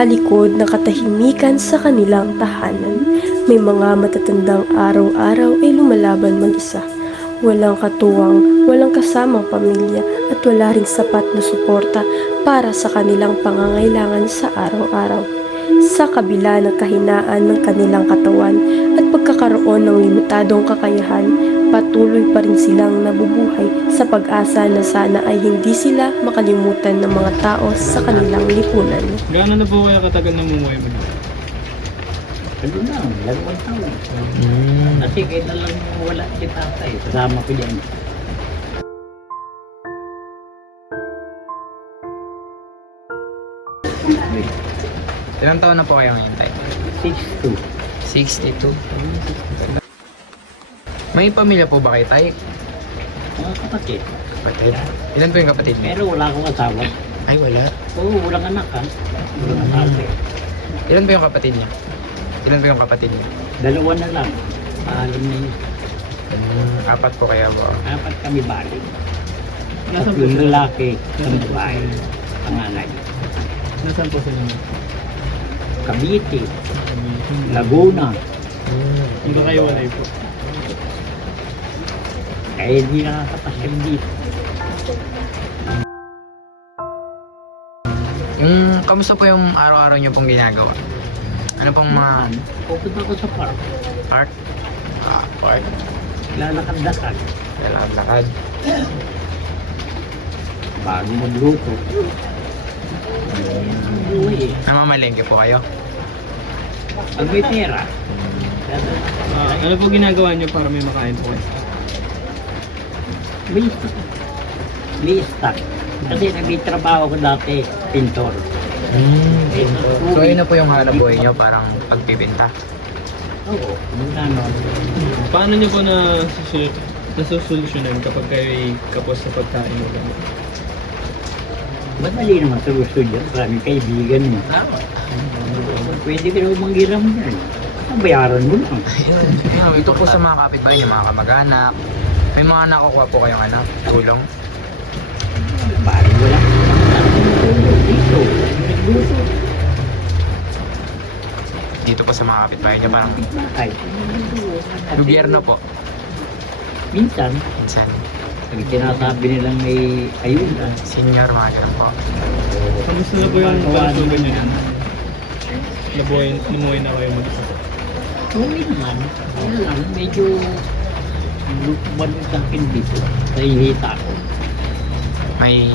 nagpapalikod ng katahimikan sa kanilang tahanan. May mga matatandang araw-araw ay lumalaban mag-isa. Walang katuwang, walang kasamang pamilya at wala ring sapat na suporta para sa kanilang pangangailangan sa araw-araw. Sa kabila ng kahinaan ng kanilang katawan at pagkakaroon ng limitadong kakayahan, patuloy pa rin silang nabubuhay sa pag-asa na sana ay hindi sila makalimutan ng mga tao sa kanilang lipunan. Gaano na po kaya katagal namumuhay mo? Ano na, dalawang taon. Mm. Kasi kailan lang wala si tatay. Kasama ko yan. Ilang taon na po kayo ngayon, Tay? 6'2". 62. May pamilya po ba kayo, Tay? Mga kapatid. Kapatid? Ilan po yung kapatid niyo? Pero wala akong asawa. Ay, wala. Oo, walang anak ha. Walang asawa. Ilan po yung kapatid niya? Ilan po yung kapatid niya? Dalawa na lang. Paalam na yun. Hmm, apat po kaya po. Apat kami bali. Nasaan po Tatlong sila? lalaki, isang babae. Panganay. Nasaan po sila? Cavite, Laguna. Hmm. Hindi ba kayo walay po? Kaya hindi nakakapasal dito. Yung, kamusta po yung araw-araw niyo pong ginagawa? Ano pong mga Pupunta ko sa park. park? Ah, park. Lalakad-lakad. Lalakad. Bago magluto. Eh. Namamalengke po kayo? Pag may pera. Ah, ano po ginagawa niyo para may makain po kayo? May stock. May stock. Kasi nagtitrabaho ko dati, pintor. Hmm. So, yun na po yung hanap buhay niyo, parang pagpipinta. Oo, yung ano. Paano niyo po na nasusolusyonan kapag kayo ay kapos sa pagkain mo? Madali naman sa gusto dyan. Maraming kaibigan mo. Tama. Pwede ka naman manghiram dyan. Ang bayaran mo lang. Ayun. Ayun, ito po sa mga kapitbahay niyo, mga kamag-anak. May mga nakukuha po kayong anak, tulong. Bali wala. Dito. Po sa mga kapitbahay niyo, parang Ay. gobyerno po. Minsan, Minsan, pag sinasabi nilang may ayuda, senior, mga ganun po. Kamusta na po yung kalusugan niyo? Nabuhay, lumuhay na kayo mag-isa. okay naman. Kaya lang, medyo lukban sa akin dito. Sa ihita ko. May,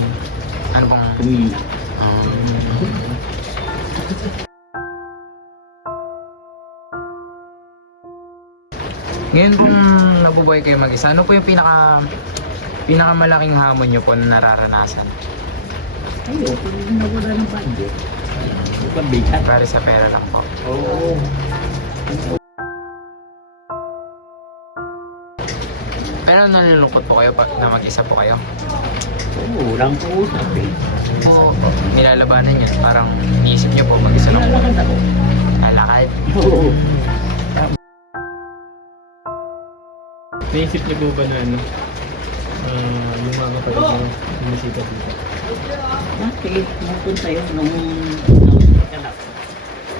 ano pong, Kumina. um, ngayon pong nabubuhay kayo mag-isa, ano po yung pinaka, pinakamalaking hamon nyo po na nararanasan? Ayun, kung nawala ng budget. Para sa pera lang po. Oo. Pero nalulungkot po kayo pag na mag-isa po kayo? Oo, walang kausap eh. Po, nilalabanan yun. Parang iniisip nyo po mag-isa lang po. Lalakad ako. Lalakad. Oo. Naisip niyo po ba na ano? ah, yung mga kapatid mo bumisita dito? Dati, pupunta yun nung nung.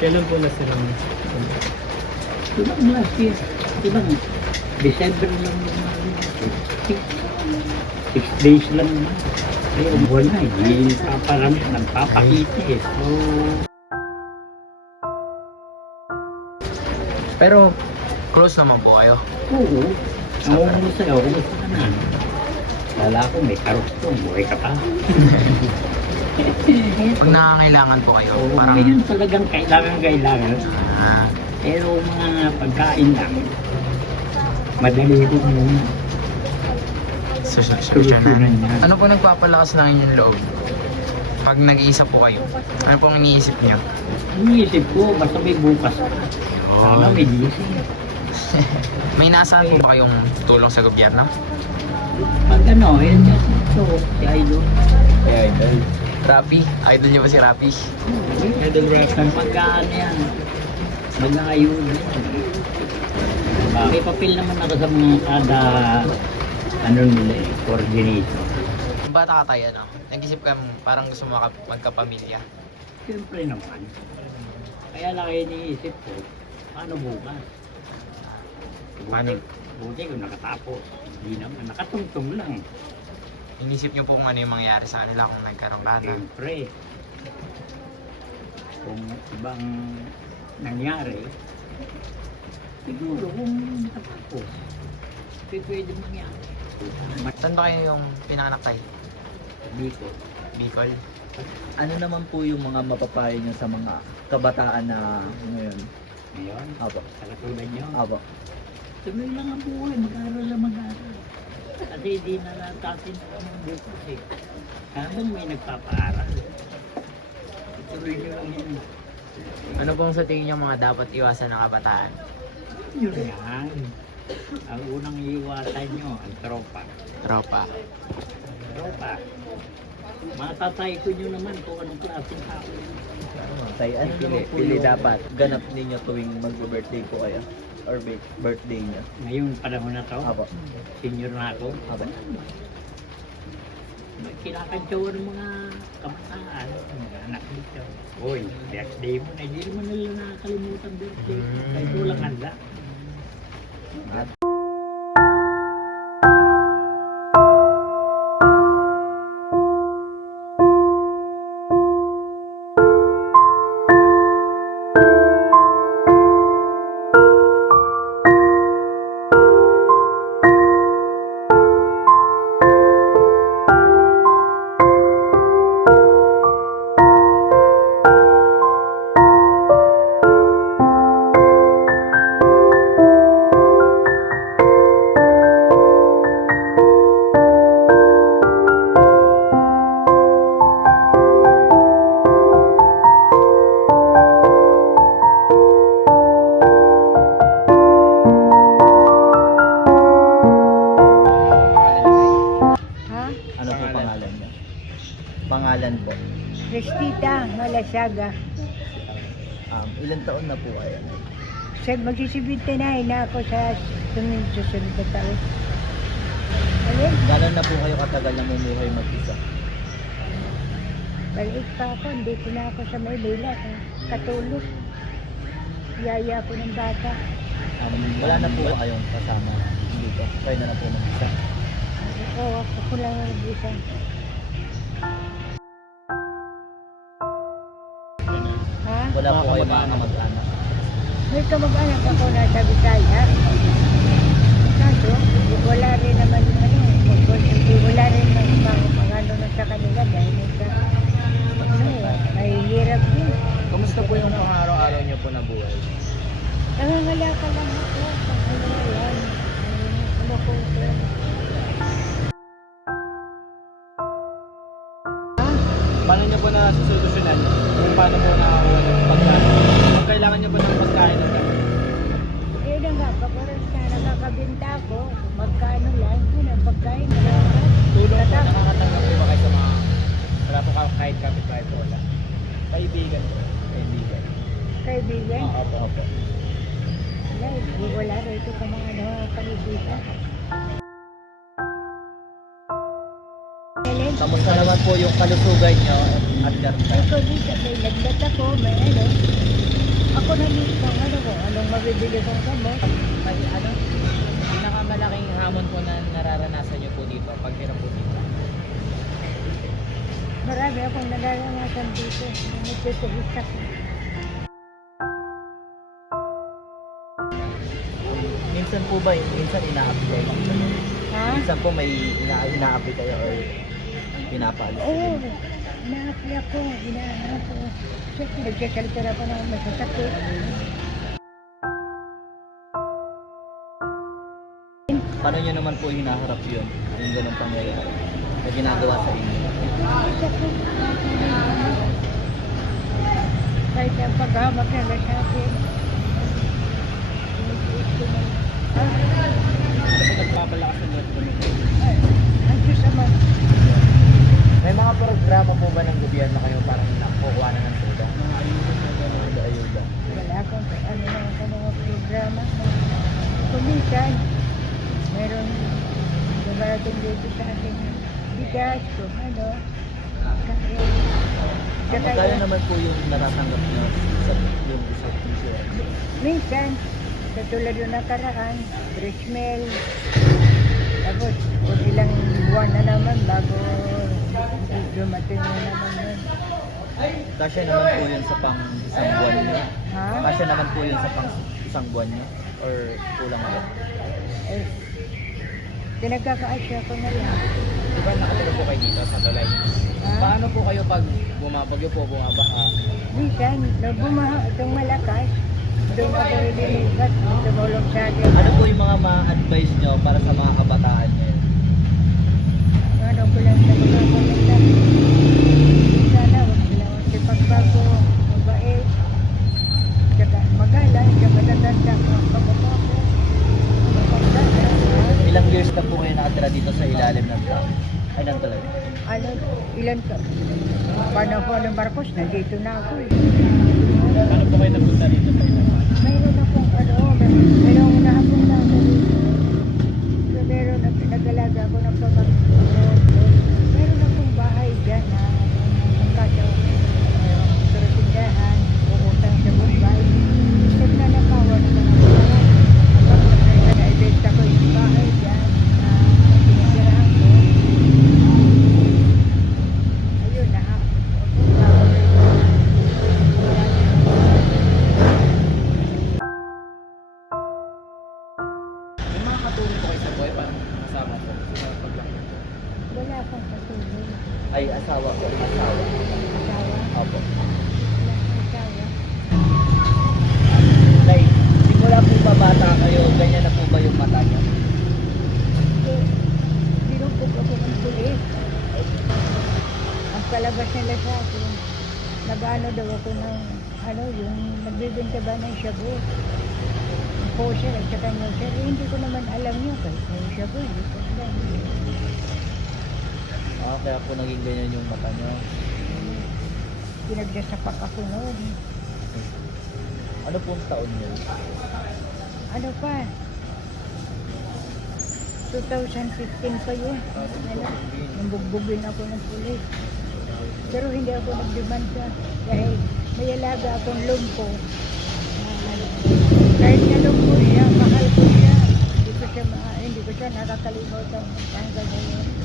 Kailan po na silang Diba last year? Diba December lang natin. Six, days lang naman. Ay, buwan na, hindi pa parang nagpapakita eh. So, Pero, close naman po kayo. oo. Mo sa'yo, kumusta ka na? Wala ko, may karustong, buhay ka pa. Pag nangangailangan po kayo, Oo, parang, ganyan talagang kailangan kailangan. ah, Pero mga pagkain lang, madali ko muna. Sus- Solusyonan solusyonan. yan. Ano po nagpapalakas ng inyong loob? Pag nag-iisa po kayo, ano pong iniisip nyo? Iniisip ko, basta may bukas ka. Sana may gising. May nasaan po ba kayong tulong sa gobyerno? Pag ano, yun yan. So, si Idol. Yeah, idol. Rapi? Idol niyo ba si Rapi? Idol rap? Pag pagkaan yan, mag-aayun yan. May papel naman ako sa mga kada, ano nila eh, coordinator. Bata ka tayo, no? Nag-isip ka parang gusto mo magkapamilya. Siyempre naman. Kaya lang iniisip ko, paano bukas? Paano? Buti kung nakatapos. Hindi naman, nakatungtong lang. Inisip niyo po kung ano yung mangyayari sa kanila kung nagkaroon ka na. Siyempre, kung ibang nangyari, siguro kung nakatapos, pwede pwede mangyari. Saan ba kayo yung pinanganak tayo? Dito. Bicol? Ano naman po yung mga mapapayo niyo sa mga kabataan na ngayon? Ngayon, Apo. sa katulad nyo, Apo. tuloy lang ang buhay, mag-aaral lang mag-aaral. Kasi hindi na natasin ang bukas eh. Habang may nagpapaaral, tuloy nyo lang yun. Ano pong sa tingin niyo mga dapat iwasan ng kabataan? Yun yan. Ang unang iiwasan nyo, ang tropa. Tropa. Tropa. Matatay ko nyo naman kung anong klaseng tao. Tay, ano Pili- pili dapat. ganap ninyo tuwing mag-birthday po kayo? Or birthday niyo? Ngayong panahon na to, Apo. senior na ako, Apo. kinakantsawa ng mga kabataan, mga anak dito. Hoy, birthday mo na, hindi naman nila nakakalimutan birthday. Mm. Kahit walang handa. Yeah. Malasaga. Um, ilan taon na po kayo? Sa magsisibinte na na ako sa sumunod susunod na taon. Alin? Gano'n na po kayo katagal na mumuhay mag-isa? Balik pa ako, hindi ko na ako sa Maynila. ha? Katulog. Yaya ko ng bata. Um, wala na po kayong kasama dito. Kayo na na po mag-isa. Oo, ako ko lang ang Wala po kayong mga kamag-anak. May kamag-anak ako na sa Bisaya. Kaso, wala rin naman ano, wala rin naman mga magano na sa kanila dahil sa ano, may hirap din. Kamusta po yung pang-araw-araw niyo po na buhay? Nangangalaka lang ako. Ano yan? Ano ko? Paano niyo po na susolusyonan kung paano po nakakuha pagkain? Kung kailangan niyo po ng pagkain ng gamit. Eh na nga, kapag na nakakabinta ako, magkano lang, yun ang pagkain. lahat. Tulong po, nakakatanggap po ba kayo sa mga wala po ka- kahit kapitbahay po wala? Kaibigan po. Kaibigan. Kaibigan, Opo, opo. wala, wala rito sa mga ano, kaibigan. Kamusta naman po yung kalusugan niyo at karta? Ikaw dito, may lagdat ako, may ano. Ako na mismo, ano ko, anong mabibili kong gamot. May ano? Pinakamalaking hamon po na nararanasan niyo po dito pag hirap po dito. Marami akong nagaganasan dito. Nagtitiis ako. Minsan po ba, minsan ina-apply kayo? Ha? Minsan po may ina- ina-apply kayo or pinapaalis Oo, kayo? naapi ako, inaano ako. Siyempre, nagsasaltara ako ng masasakit. Paano nyo naman po hinaharap yun? Yung ganun pangyayari na ginagawa sa inyo? Sakit. Kahit ang paghamak na sa akin. Kasi nagpapalakas ng loob ko nito. Ay, ang Diyos naman. May mga programa po ba ng gobyerno kayo parang nakukuha na ng tulong? Ayuda, ayuda. Wala akong ano na ako mga programa. Kumisan, meron dumarating dito sa akin bigas, kung ano, kain. Naman po yung natatanggap niyo sa yung sa insurance? Minsan, katulad yung nakaraan, Brismel, tapos kung ilang buwan na naman bago dumating na naman yun. Kasya naman po yun sa pang isang buwan niyo. Ha? Kasya naman po yun sa pang isang buwan niyo or kulang ba? Eh, pinagkakaasya ko na lang. Di ba nakatira po kayo dito sa Tulay? Paano po kayo pag bumabagyo po, bumabaha? Minsan, nung bumaha itong malakas, doon ako tumulong sa akin. Ano po yung mga ma-advise niyo para sa mga kabataan ngayon? Ano ko lang sa mga komenta. Sana huwag sila magsipagbago, mabait, tsaka magalang, tsaka tatanda ko, kamukha ko. Maganda, ha? Ilang years na po kayo nakatira dito sa ilalim ng tao? Ay, ng tulay. Ano, ilan to? Panahon ng Marcos, nandito na ako eh. Paano po kayo napunta inyo? Mayroon akong ano, nahapon na ako Ay, asawa ko. Asawa. Asawa, Opo. asawa. Nay, simula po ba bata kayo, ganyan na po ba yung mata niyo? Eh, binubog ako ng pulis. Ang palabas nila sa akin, nag-ano daw ako ng, ano, yung nagbibenta ba ng shabu. Ang kosher at saka yung sir, eh, hindi ko naman alam yun kahit may shabu, hindi ko alam. Ah, kaya po naging ganyan yung mata niyo. Pinagdasapak ako noon. Ano pong taon niyo? Ano pa? 2015 pa yun. Ano, nung bugbugin ako ng pulis. Pero hindi ako nagdemanda dahil may alaga akong lumpo. Ano, kahit na lumpo siya, mahal ko siya. Hindi ko siya, ma- hindi ko siya nakakalimutan hanggang ngayon.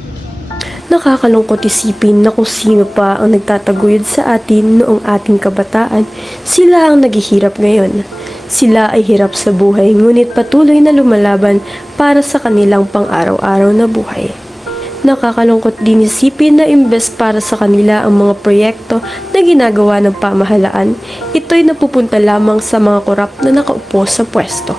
Nakakalungkot isipin na kung sino pa ang nagtataguyod sa atin noong ating kabataan, sila ang naghihirap ngayon. Sila ay hirap sa buhay ngunit patuloy na lumalaban para sa kanilang pang-araw-araw na buhay. Nakakalungkot din isipin na imbes para sa kanila ang mga proyekto na ginagawa ng pamahalaan, ito'y napupunta lamang sa mga korap na nakaupo sa pwesto.